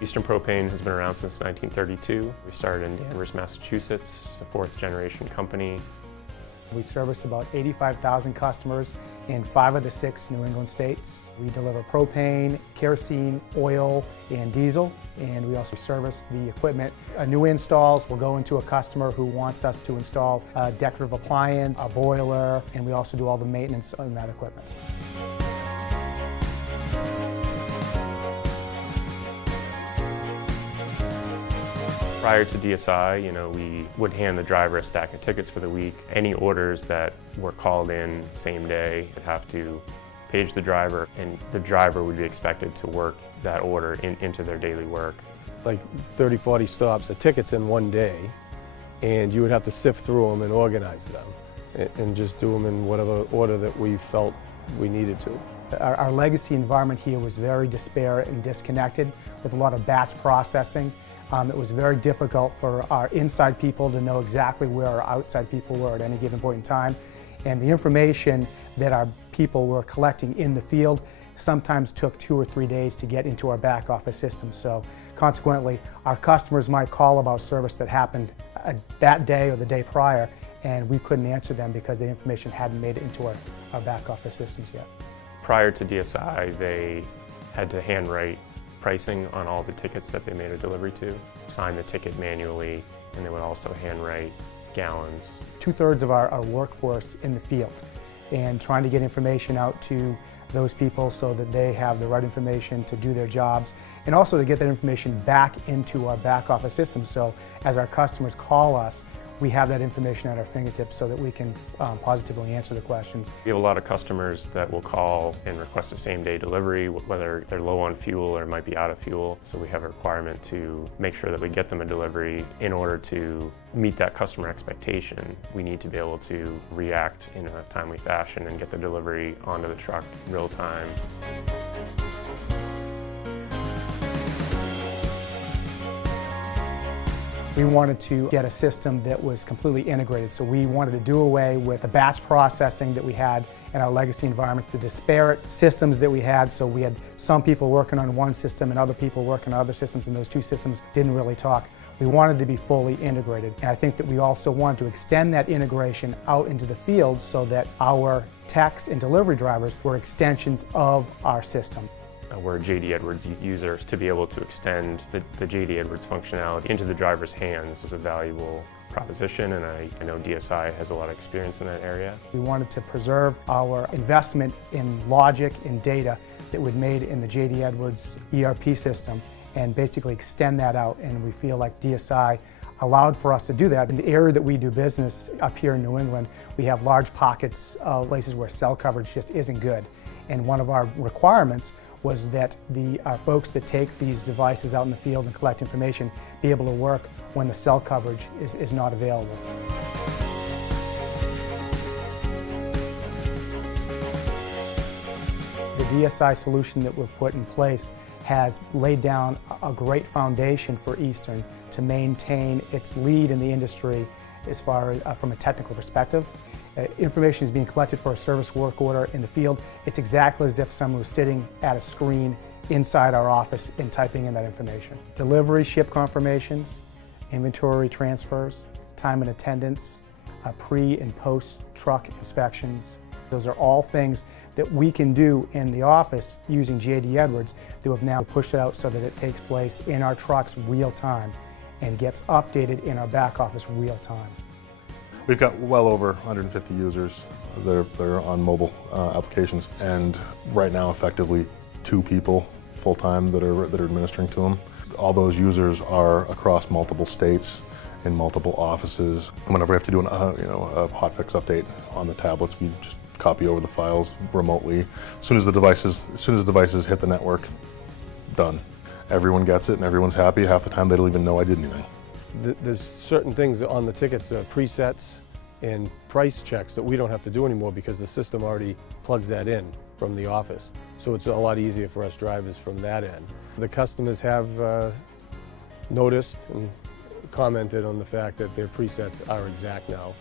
Eastern Propane has been around since 1932. We started in Danvers, Massachusetts. It's a fourth-generation company. We service about 85,000 customers in 5 of the 6 New England states. We deliver propane, kerosene, oil, and diesel, and we also service the equipment. New installs will go into a customer who wants us to install a decorative appliance, a boiler, and we also do all the maintenance on that equipment. Prior to DSI, we would hand the driver a stack of tickets for the week. Any orders that were called in same day would have to page the driver, and the driver would be expected to work that order into their daily work. Like 30, 40 stops of tickets in one day, and you would have to sift through them and organize them and just do them in whatever order that we felt we needed to. Our legacy environment here was very disparate and disconnected with a lot of batch processing. It was very difficult for our inside people to know exactly where our outside people were at any given point in time. And the information that our people were collecting in the field sometimes took 2 or 3 days to get into our back office system. So consequently, our customers might call about service that happened that day or the day prior, and we couldn't answer them because the information hadn't made it into our back office systems yet. Prior to DSI, they had to handwrite pricing on all the tickets that they made a delivery to, sign the ticket manually, and they would also handwrite gallons. 2/3 of our workforce in the field, and trying to get information out to those people so that they have the right information to do their jobs, and also to get that information back into our back office system, so as our customers call us, we have that information at our fingertips so that we can positively answer the questions. We have a lot of customers that will call and request a same-day delivery, whether they're low on fuel or might be out of fuel. So we have a requirement to make sure that we get them a delivery. In order to meet that customer expectation, we need to be able to react in a timely fashion and get the delivery onto the truck real time. We wanted to get a system that was completely integrated, so we wanted to do away with the batch processing that we had in our legacy environments, the disparate systems that we had, so we had some people working on one system and other people working on other systems, and those two systems didn't really talk. We wanted to be fully integrated, and I think that we also wanted to extend that integration out into the field so that our techs and delivery drivers were extensions of our system. We're J.D. Edwards users. To be able to extend the J.D. Edwards functionality into the driver's hands is a valuable proposition, and I know DSI has a lot of experience in that area. We wanted to preserve our investment in logic and data that we'd made in the J.D. Edwards ERP system and basically extend that out, and we feel like DSI allowed for us to do that. In the area that we do business up here in New England, we have large pockets of places where cell coverage just isn't good, and one of our requirements was that the folks that take these devices out in the field and collect information be able to work when the cell coverage is not available. The DSI solution that we've put in place has laid down a great foundation for Eastern to maintain its lead in the industry as far as from a technical perspective. Information is being collected for a service work order in the field. It's exactly as if someone was sitting at a screen inside our office and typing in that information. Delivery ship confirmations, inventory transfers, time and attendance, pre and post truck inspections. Those are all things that we can do in the office using J.D. Edwards that we've now pushed it out so that it takes place in our trucks real time and gets updated in our back office real time. We've got well over 150 users that are on mobile applications, and right now effectively 2 people full-time that are administering to them. All those users are across multiple states in multiple offices. Whenever we have to do a hotfix update on the tablets, we just copy over the files remotely. As soon as the devices hit the network, done. Everyone gets it and everyone's happy. Half the time they don't even know I did anything. There's certain things on the tickets, presets and price checks that we don't have to do anymore because the system already plugs that in from the office. So it's a lot easier for us drivers from that end. The customers have noticed and commented on the fact that their presets are exact now.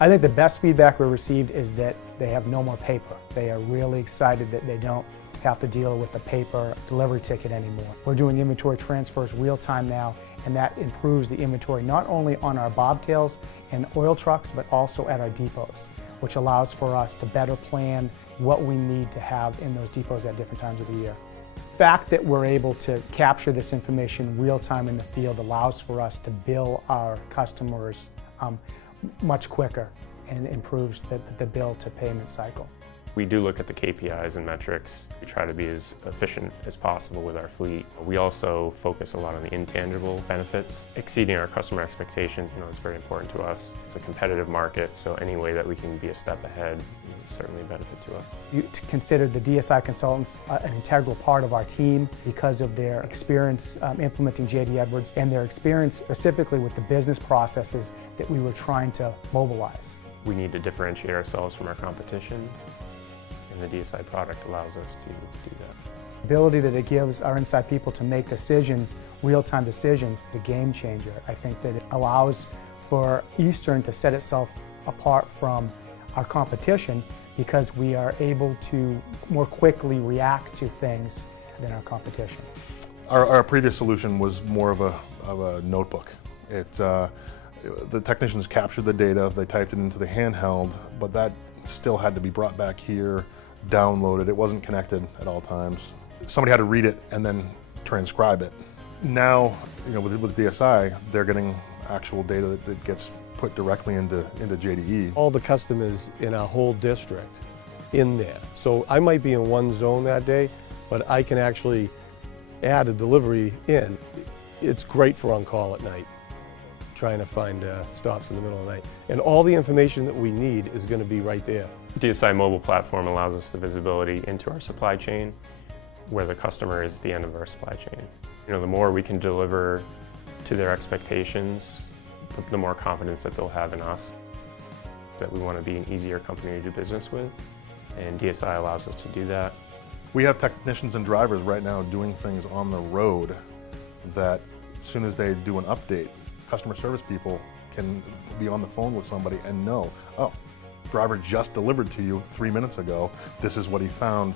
I think the best feedback we received is that they have no more paper. They are really excited that they don't have to deal with a paper delivery ticket anymore. We're doing inventory transfers real time now, and that improves the inventory not only on our bobtails and oil trucks, but also at our depots, which allows for us to better plan what we need to have in those depots at different times of the year. The fact that we're able to capture this information real time in the field allows for us to bill our customers much quicker and improves the bill to payment cycle. We do look at the KPIs and metrics. We try to be as efficient as possible with our fleet. We also focus a lot on the intangible benefits. Exceeding our customer expectations, is very important to us. It's a competitive market, so any way that we can be a step ahead is certainly a benefit to us. You consider the DSI consultants an integral part of our team because of their experience implementing JD Edwards and their experience specifically with the business processes that we were trying to mobilize. We need to differentiate ourselves from our competition, and the DSI product allows us to do that. The ability that it gives our inside people to make decisions, real-time decisions, is a game changer. I think that it allows for Eastern to set itself apart from our competition because we are able to more quickly react to things than our competition. Our previous solution was more of a notebook. The technicians captured the data, they typed it into the handheld, but that still had to be brought back here, downloaded. It wasn't connected at all times. Somebody had to read it and then transcribe it. Now, with DSI, they're getting actual data that gets put directly into JDE. All the customers in our whole district in there. So I might be in one zone that day, but I can actually add a delivery in. It's great for on-call at night, trying to find stops in the middle of the night. And all the information that we need is going to be right there. DSI mobile platform allows us the visibility into our supply chain, where the customer is the end of our supply chain. The more we can deliver to their expectations, the more confidence that they'll have in us, that we want to be an easier company to do business with, and DSI allows us to do that. We have technicians and drivers right now doing things on the road that as soon as they do an update, customer service people can be on the phone with somebody and know, oh, driver just delivered to you 3 minutes ago. This is what he found.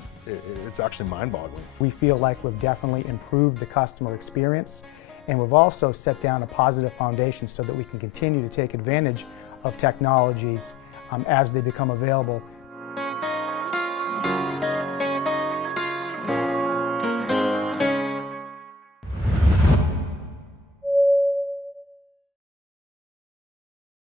It's actually mind-boggling. We feel like we've definitely improved the customer experience, and we've also set down a positive foundation so that we can continue to take advantage of technologies as they become available